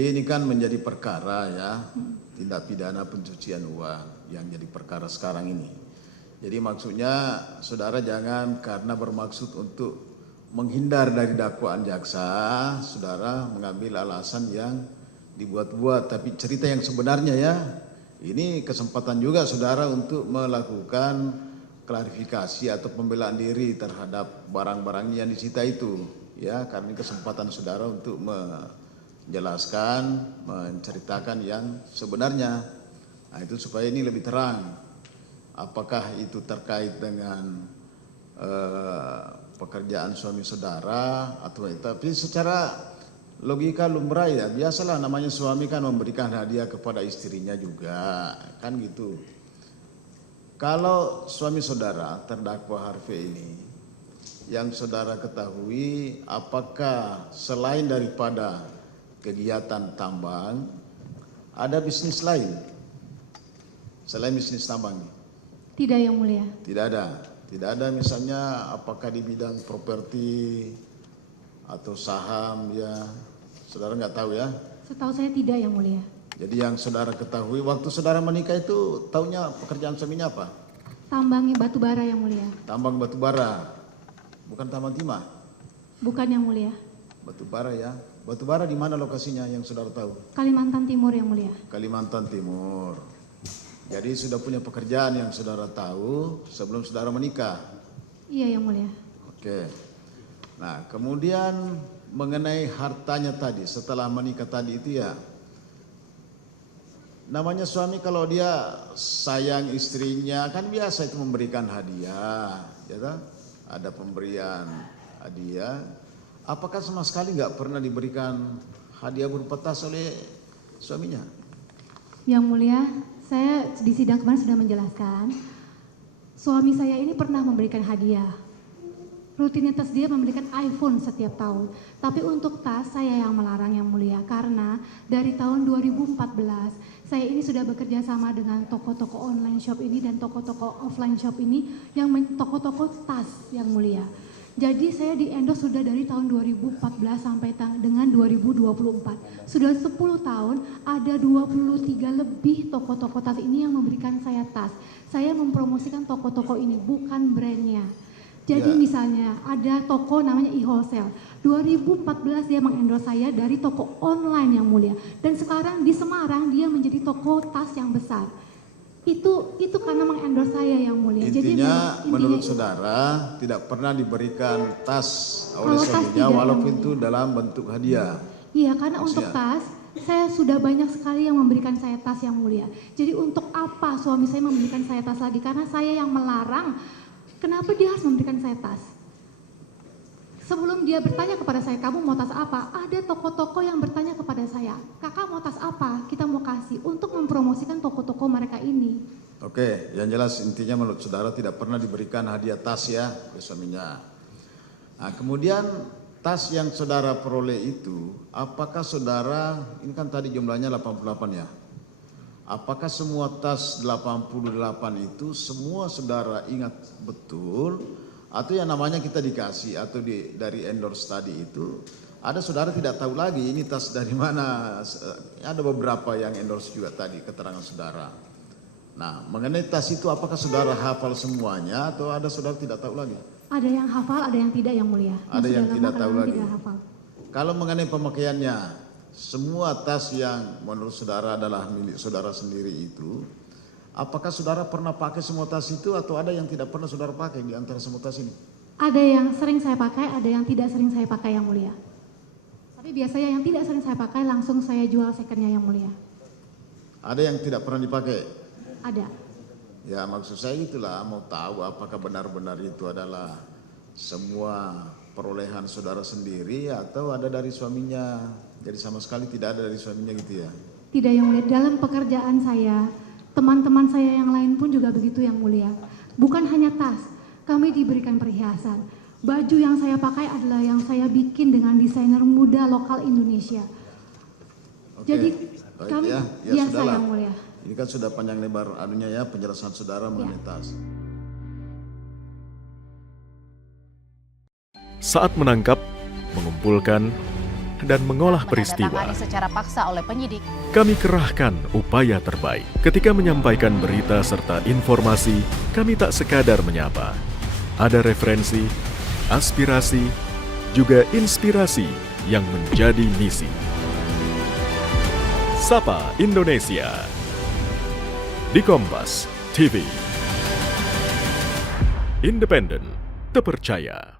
Ini kan menjadi perkara ya, tindak pidana pencucian uang yang jadi perkara sekarang ini. Jadi maksudnya saudara jangan karena bermaksud untuk menghindar dari dakwaan jaksa, saudara mengambil alasan yang dibuat-buat, tapi cerita yang sebenarnya ya. Ini kesempatan juga saudara untuk melakukan klarifikasi atau pembelaan diri terhadap barang-barang yang disita itu, ya, karena ini kesempatan saudara untuk menjelaskan, menceritakan yang sebenarnya. Nah, itu supaya ini lebih terang. Apakah itu terkait dengan pekerjaan suami saudara atau tapi secara logika lumrah ya biasalah, namanya suami kan memberikan hadiah kepada istrinya juga kan gitu. Kalau suami saudara terdakwa Harvey ini yang saudara ketahui, apakah selain daripada kegiatan tambang ada bisnis lain selain bisnis tambang? Tidak, Yang Mulia. Tidak ada. Tidak ada misalnya apakah di bidang properti atau saham ya. Saudara nggak tahu ya? Setahu saya tidak, Yang Mulia. Jadi yang saudara ketahui waktu saudara menikah itu taunya pekerjaan suaminya apa? Tambang batu bara, Yang Mulia. Tambang batu bara. Bukan tambang timah. Bukan, Yang Mulia. Batu bara ya. Batu bara di mana lokasinya yang saudara tahu? Kalimantan Timur, Yang Mulia. Kalimantan Timur. Jadi sudah punya pekerjaan yang saudara tahu sebelum saudara menikah. Iya, Yang Mulia. Oke. Nah, kemudian mengenai hartanya tadi setelah menikah tadi itu ya. Namanya suami kalau dia sayang istrinya kan biasa itu memberikan hadiah, ya kan? Ada pemberian hadiah. Apakah sama sekali nggak pernah diberikan hadiah berupa tas oleh suaminya? Yang Mulia, saya di sidang kemarin sudah menjelaskan, suami saya ini pernah memberikan hadiah. Rutinitas dia memberikan iPhone setiap tahun. Tapi untuk tas saya yang melarang, Yang Mulia, karena dari tahun 2014 saya ini sudah bekerja sama dengan toko-toko online shop ini dan toko-toko offline shop ini yang toko-toko tas, Yang Mulia. Jadi saya di endorse sudah dari tahun 2014 sampai dengan 2024. Sudah 10 tahun ada 23 lebih toko-toko tas ini yang memberikan saya tas. Saya mempromosikan toko-toko ini, bukan brandnya. Jadi misalnya ada toko namanya e-wholesale. 2014 dia mengendorse saya dari toko online, Yang Mulia. Dan sekarang di Semarang dia menjadi toko tas yang besar. Itu karena mengendorse saya, Yang Mulia. Intinya menurut saudara tidak pernah diberikan tas oleh Kalau tas suaminya tidak, walaupun Yang itu dalam bentuk hadiah. Iya, karena Maksudnya? untuk tas saya sudah banyak sekali yang memberikan saya tas, Yang Mulia. Jadi untuk apa suami saya memberikan saya tas lagi? Karena saya yang melarang. Kenapa dia harus memberikan saya tas? Sebelum dia bertanya kepada saya, kamu mau tas apa? Ada toko-toko yang bertanya kepada saya, kakak mau tas apa? Kita mau kasih untuk mempromosikan toko-toko mereka ini. Oke, yang jelas intinya menurut saudara tidak pernah diberikan hadiah tas ya oleh suaminya. Nah, kemudian tas yang saudara peroleh itu, apakah saudara, ini kan tadi jumlahnya 88 ya. Apakah semua tas 88 itu semua saudara ingat betul atau yang namanya kita dikasih atau dari endorse tadi itu ada saudara tidak tahu lagi ini tas dari mana? Ada beberapa yang endorse juga tadi keterangan saudara. Nah, mengenai tas itu apakah saudara hafal semuanya atau ada saudara tidak tahu lagi? Ada yang hafal, ada yang tidak, Yang Mulia. Ada yang tidak tahu lagi. Tidak hafal. Kalau mengenai pemakaiannya, semua tas yang menurut saudara adalah milik saudara sendiri itu, apakah saudara pernah pakai semua tas itu atau ada yang tidak pernah saudara pakai di antara semua tas ini? Ada yang sering saya pakai, ada yang tidak sering saya pakai, Yang Mulia. Tapi biasanya yang tidak sering saya pakai langsung saya jual secondnya, Yang Mulia. Ada yang tidak pernah dipakai? Ada. Ya maksud saya itulah mau tahu apakah benar-benar itu adalah semua perolehan saudara sendiri atau ada dari suaminya. Jadi sama sekali tidak ada dari suaminya gitu ya? Tidak, Yang Mulia. Dalam pekerjaan saya, teman-teman saya yang lain pun juga begitu, Yang Mulia. Bukan hanya tas, kami diberikan perhiasan. Baju yang saya pakai adalah yang saya bikin dengan desainer muda lokal Indonesia. Oke. Jadi Baik, kami ya biasa, sudahlah. Yang Mulia. Ini kan sudah panjang lebar anunya ya penjelasan saudara mengenai tas. Saat menangkap, mengumpulkan, dan mengolah peristiwa. Menandatangani secara paksa oleh penyidik. Kami kerahkan upaya terbaik. Ketika menyampaikan berita serta informasi, kami tak sekadar menyapa. Ada referensi, aspirasi, juga inspirasi yang menjadi misi. Sapa Indonesia di Kompas TV. Independen, terpercaya.